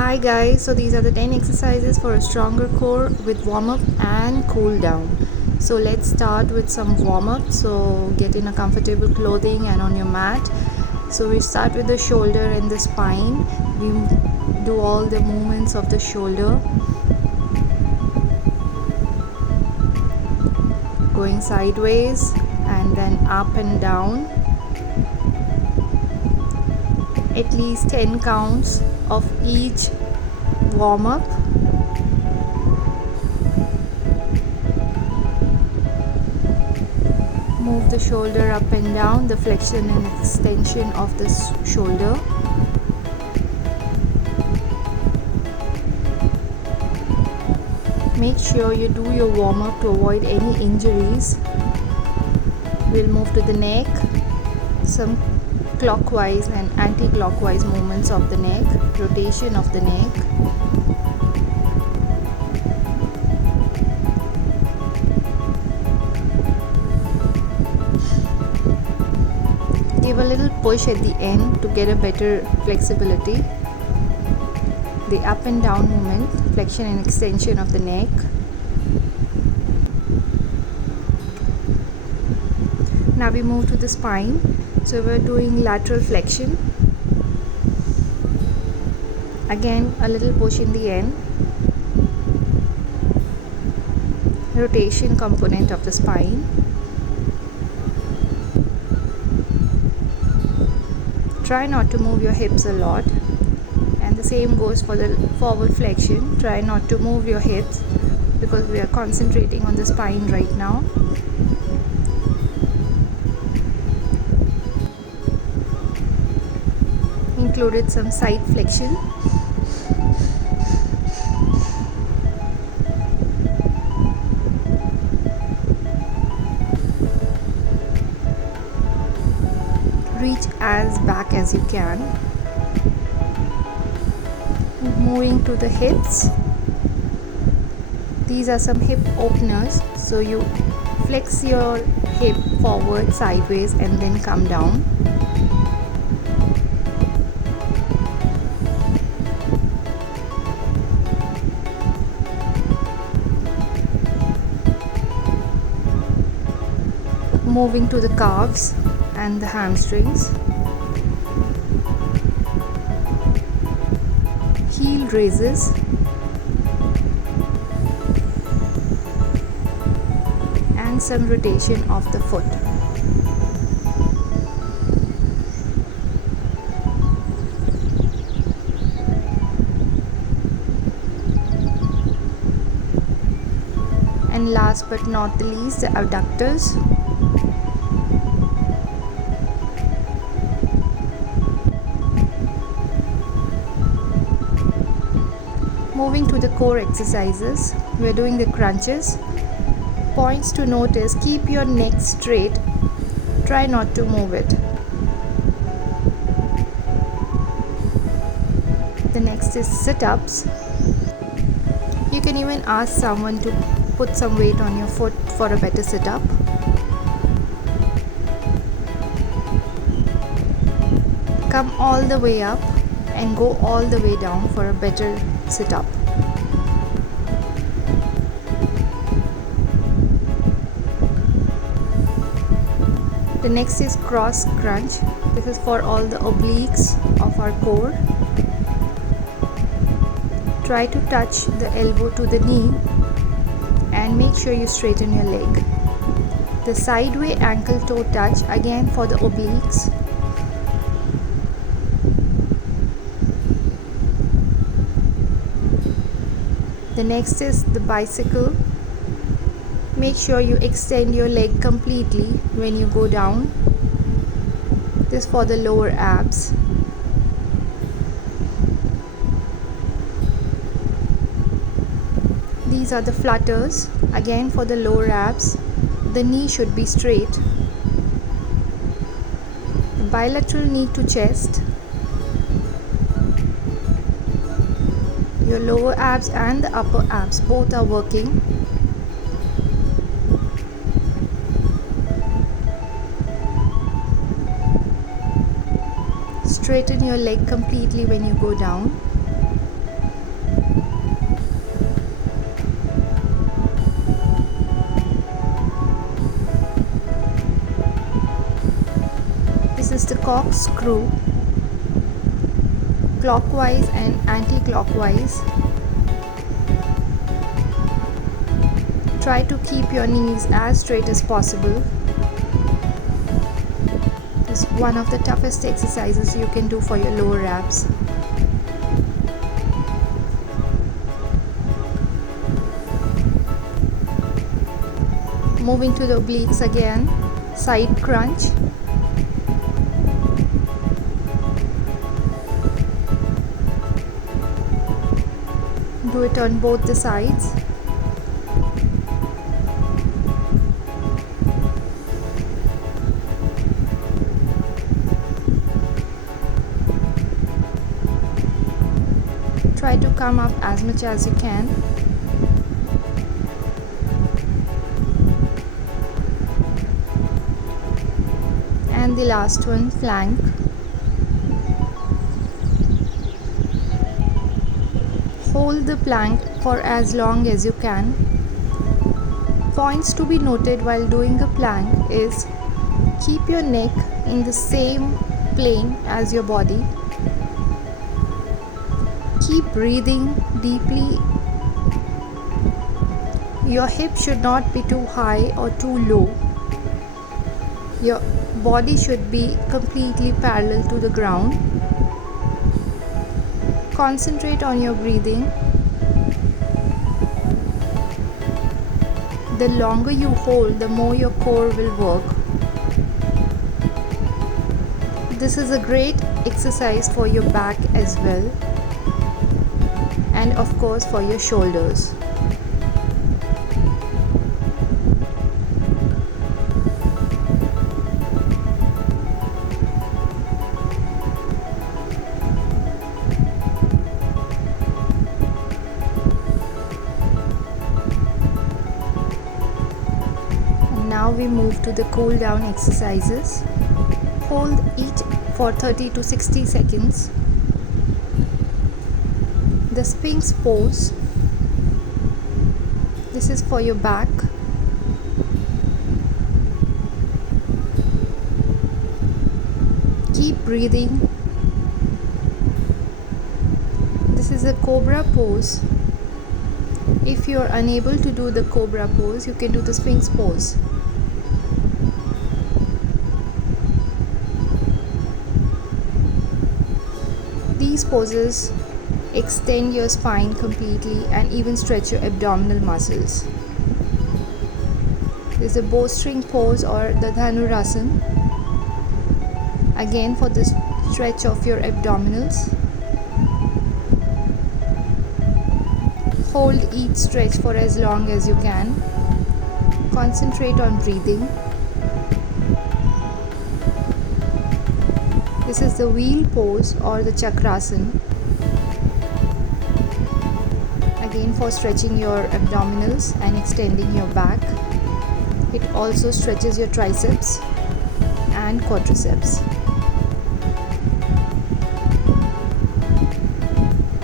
Hi guys, so these are the 10 exercises for a stronger core with warm up and cool down. So let's start with some warm up. So get in a comfortable clothing and on your mat. So we start with the shoulder and the spine. We do all the movements of the shoulder, going sideways and then up and down. At least 10 counts of each warm up. Move the shoulder up and down, the flexion and extension of the shoulder. Make sure you do your warm up to avoid any injuries. We'll move to the neck, some clockwise and anti-clockwise movements of the neck, rotation of the neck. Give a little push at the end to get a better flexibility. The up and down movement, flexion and extension of the neck. Now we move to the spine. So we're doing lateral flexion. Again, a little push in the end. Rotation component of the spine. Try not to move your hips a lot. And the same goes for the forward flexion. Try not to move your hips because we are concentrating on the spine right now. Included some side flexion. Reach as back as you can. Moving to the hips. These are some hip openers. So you flex your hip forward, sideways, and then come down. Moving to the calves and the hamstrings. Heel raises. And some rotation of the foot. And last but not the least, the abductors. Moving to the core exercises, we are doing the crunches. Points to notice: keep your neck straight, try not to move it. The next is sit-ups. You can even ask someone to put some weight on your foot for a better sit-up. Come all the way up and go all the way down for a better sit-up. The next is cross crunch. This is for all the obliques of our core. Try to touch the elbow to the knee and make sure you straighten your leg. The sideway ankle toe touch, again for the obliques. The next is the bicycle. Make sure you extend your leg completely when you go down. This for the lower abs. These are the flutters, again for the lower abs. The knee should be straight. The bilateral knee to chest. Your lower abs and the upper abs both are working. Straighten your leg completely when you go down. corkscrew clockwise and anti-clockwise. Try to keep your knees as straight as possible. This is one of the toughest exercises you can do for your lower abs. Moving to the obliques again, side crunch. Do it on both the sides. Try to come up as much as you can. And the last one, plank. Hold the plank for as long as you can. Points to be noted while doing the plank is keep your neck in the same plane as your body. Keep breathing deeply. Your hip should not be too high or too low. Your body should be completely parallel to the ground. Concentrate on your breathing. The longer you hold, the more your core will work. This is a great exercise for your back as well, and of course for your shoulders. Now we move to the cool down exercises. Hold each for 30 to 60 seconds. The Sphinx pose. This is for your back. Keep breathing. This is a cobra pose. If you are unable to do the cobra pose, you can do the Sphinx pose. These poses extend your spine completely and even stretch your abdominal muscles. This is a bowstring pose or the Dhanurasana. Again for the stretch of your abdominals. Hold each stretch for as long as you can. Concentrate on breathing. This is the wheel pose or the Chakrasana. Again for stretching your abdominals and extending your back. It also stretches your triceps and quadriceps.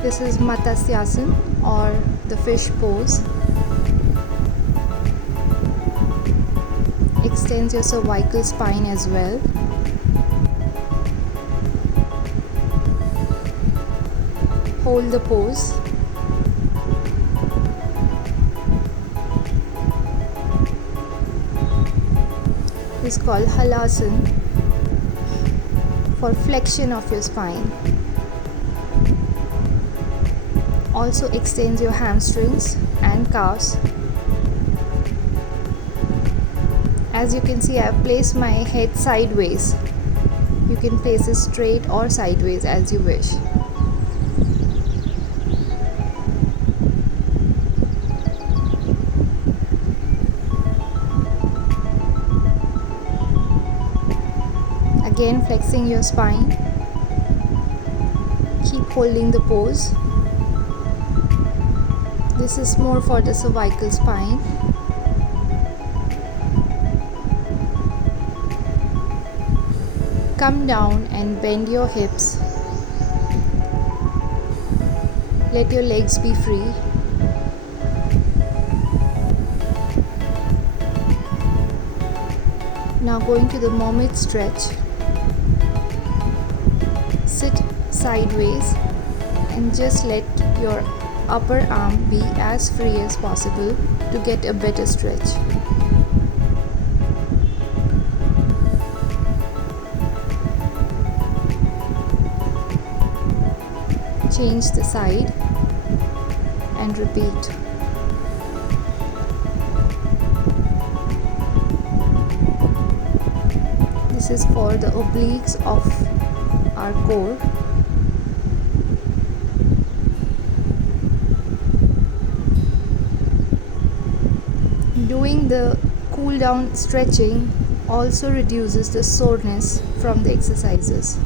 This is Matsasyasana or the fish pose. Extends your cervical spine as well. Hold the pose. This is called Halasana for flexion of your spine. Also extends your hamstrings and calves. As you can see, I have placed my head sideways. You can place it straight or sideways as you wish. Again, flexing your spine. Keep holding the pose. This is more for the cervical spine. Come down and bend your hips. Let your legs be free. Now going to the mermaid stretch. sideways and just let your upper arm be as free as possible to get a better stretch. Change the side and repeat. This is for the obliques of our core. Doing the cool down stretching also reduces the soreness from the exercises.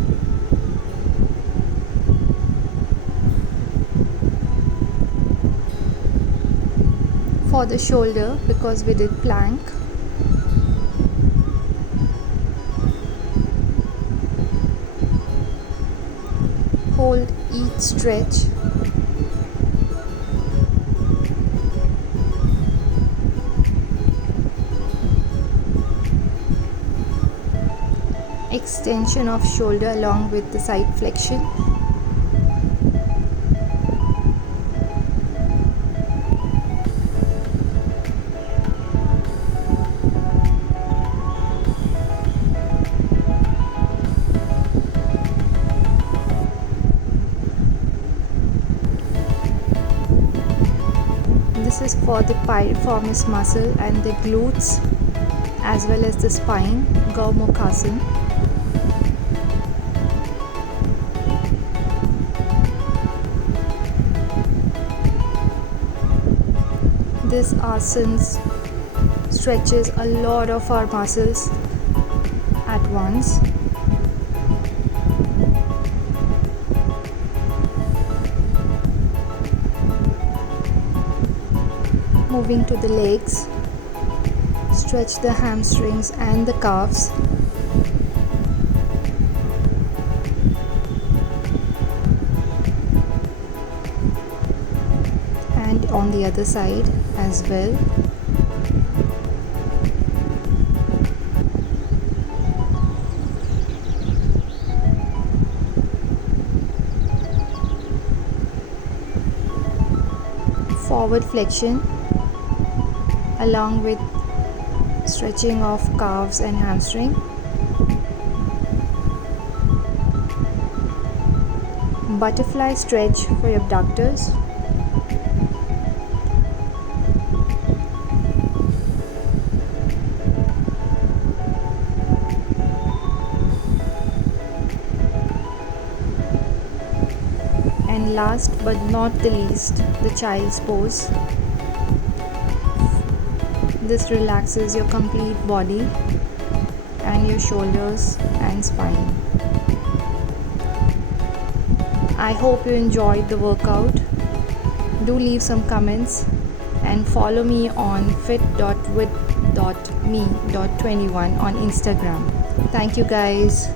For the shoulder, because we did plank, hold each stretch. Extension of shoulder along with the side flexion. This is for the piriformis muscle and the glutes as well as the spine, Gaumukhasan. This asana stretches a lot of our muscles at once. Moving to the legs, stretch the hamstrings and the calves. And on the other side as well. Forward flexion along with stretching of calves and hamstring. Butterfly stretch for your abductors. And last but not the least, the child's pose. This relaxes your complete body and your shoulders and spine. I hope you enjoyed the workout. Do leave some comments and follow me on fit.with.me.21 on Instagram. Thank you guys.